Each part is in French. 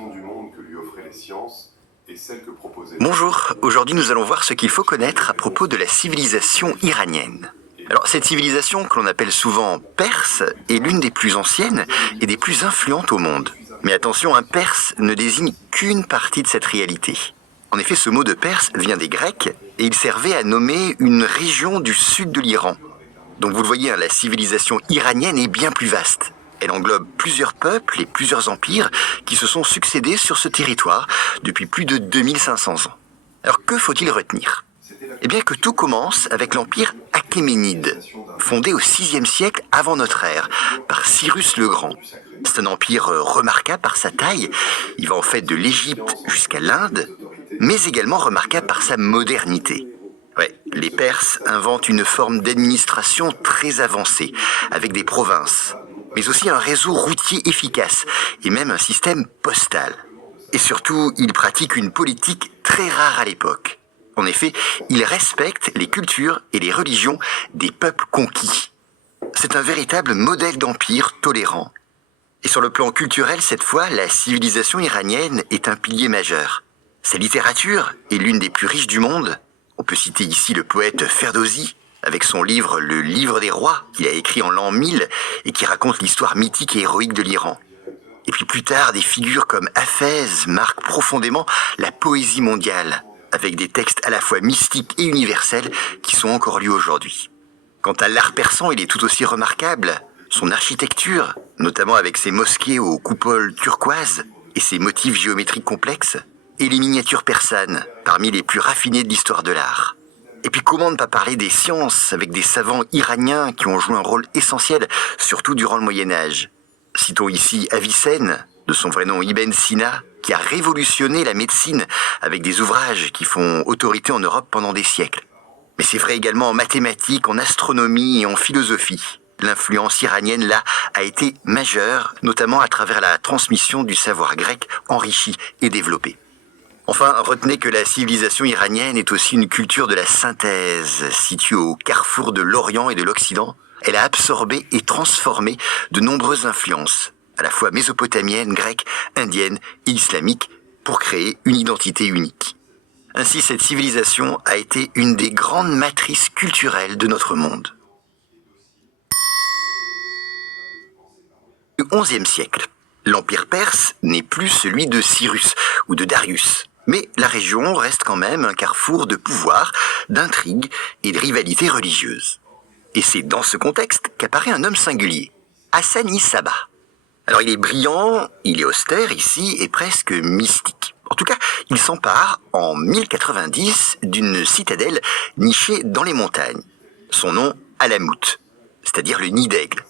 vision du monde que lui offraient les sciences et celle que proposait... Bonjour, aujourd'hui nous allons voir ce qu'il faut connaître à propos de la civilisation iranienne. Alors cette civilisation que l'on appelle souvent perse est l'une des plus anciennes et des plus influentes au monde. Mais attention, un perse ne désigne qu'une partie de cette réalité. En effet, ce mot de perse vient des Grecs et il servait à nommer une région du sud de l'Iran. Donc vous le voyez, la civilisation iranienne est bien plus vaste. Elle englobe plusieurs peuples et plusieurs empires qui se sont succédés sur ce territoire depuis plus de 2500 ans. Alors que faut-il retenir ? Eh bien que tout commence avec l'empire achéménide, fondé au VIe siècle avant notre ère par Cyrus le Grand. C'est un empire remarquable par sa taille, il va en fait de l'Égypte jusqu'à l'Inde, mais également remarquable par sa modernité. Ouais, les Perses inventent une forme d'administration très avancée, avec des provinces, mais aussi un réseau routier efficace, et même un système postal. Et surtout, ils pratiquent une politique très rare à l'époque. En effet, ils respectent les cultures et les religions des peuples conquis. C'est un véritable modèle d'empire tolérant. Et sur le plan culturel, cette fois, la civilisation iranienne est un pilier majeur. Sa littérature est l'une des plus riches du monde. On peut citer ici le poète Ferdowsi, avec son livre Le Livre des Rois, qu'il a écrit en l'an 1000 et qui raconte l'histoire mythique et héroïque de l'Iran. Et puis plus tard, des figures comme Hafez marquent profondément la poésie mondiale, avec des textes à la fois mystiques et universels qui sont encore lus aujourd'hui. Quant à l'art persan, il est tout aussi remarquable. Son architecture, notamment avec ses mosquées aux coupoles turquoises et ses motifs géométriques complexes, et les miniatures persanes, parmi les plus raffinées de l'histoire de l'art. Et puis comment ne pas parler des sciences, avec des savants iraniens qui ont joué un rôle essentiel, surtout durant le Moyen-Âge. Citons ici Avicenne, de son vrai nom Ibn Sina, qui a révolutionné la médecine avec des ouvrages qui font autorité en Europe pendant des siècles. Mais c'est vrai également en mathématiques, en astronomie et en philosophie. L'influence iranienne, là, a été majeure, notamment à travers la transmission du savoir grec enrichi et développé. Enfin, retenez que la civilisation iranienne est aussi une culture de la synthèse, située au carrefour de l'Orient et de l'Occident. Elle a absorbé et transformé de nombreuses influences, à la fois mésopotamiennes, grecques, indiennes et islamiques, pour créer une identité unique. Ainsi, cette civilisation a été une des grandes matrices culturelles de notre monde. Au XIe siècle, l'empire perse n'est plus celui de Cyrus ou de Darius. Mais la région reste quand même un carrefour de pouvoir, d'intrigues et de rivalités religieuses. Et c'est dans ce contexte qu'apparaît un homme singulier, Hassan-i-Sabbah. Alors il est brillant, il est austère ici et presque mystique. En tout cas, il s'empare en 1090 d'une citadelle nichée dans les montagnes. Son nom, Alamut, c'est-à-dire le nid d'aigle.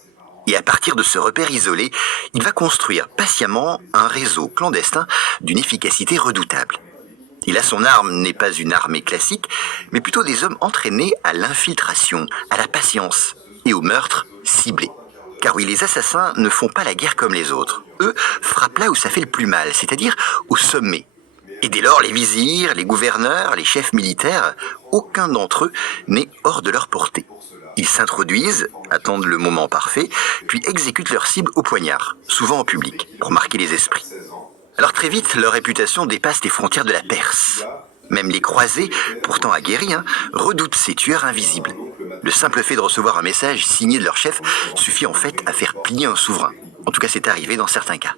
Et à partir de ce repère isolé, il va construire patiemment un réseau clandestin d'une efficacité redoutable. Et là, son arme n'est pas une armée classique, mais plutôt des hommes entraînés à l'infiltration, à la patience et au meurtre ciblé. Car oui, les assassins ne font pas la guerre comme les autres. Eux frappent là où ça fait le plus mal, c'est-à-dire au sommet. Et dès lors, les vizirs, les gouverneurs, les chefs militaires, aucun d'entre eux n'est hors de leur portée. Ils s'introduisent, attendent le moment parfait, puis exécutent leur cible au poignard, souvent en public, pour marquer les esprits. Alors très vite, leur réputation dépasse les frontières de la Perse. Même les croisés, pourtant aguerris, redoutent ces tueurs invisibles. Le simple fait de recevoir un message signé de leur chef suffit en fait à faire plier un souverain. En tout cas, c'est arrivé dans certains cas.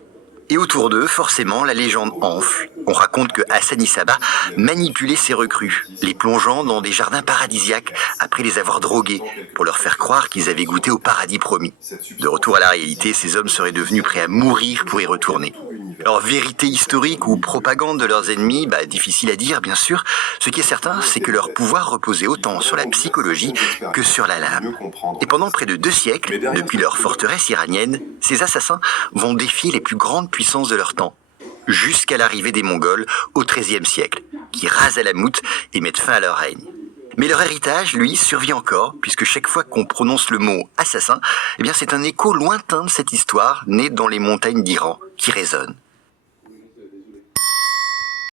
Et autour d'eux, forcément, la légende enfle. On raconte que Hassan-i-Sabbah manipulait ses recrues, les plongeant dans des jardins paradisiaques après les avoir drogués, pour leur faire croire qu'ils avaient goûté au paradis promis. De retour à la réalité, ces hommes seraient devenus prêts à mourir pour y retourner. Alors, vérité historique ou propagande de leurs ennemis, difficile à dire, bien sûr. Ce qui est certain, c'est que leur pouvoir reposait autant sur la psychologie que sur la lame. Et pendant près de 2 siècles, depuis leur forteresse iranienne, ces assassins vont défier les plus grandes puissances de leur temps, jusqu'à l'arrivée des Mongols au XIIIe siècle, qui rasent Alamut et mettent fin à leur règne. Mais leur héritage, lui, survit encore, puisque chaque fois qu'on prononce le mot assassin, c'est un écho lointain de cette histoire née dans les montagnes d'Iran qui résonne.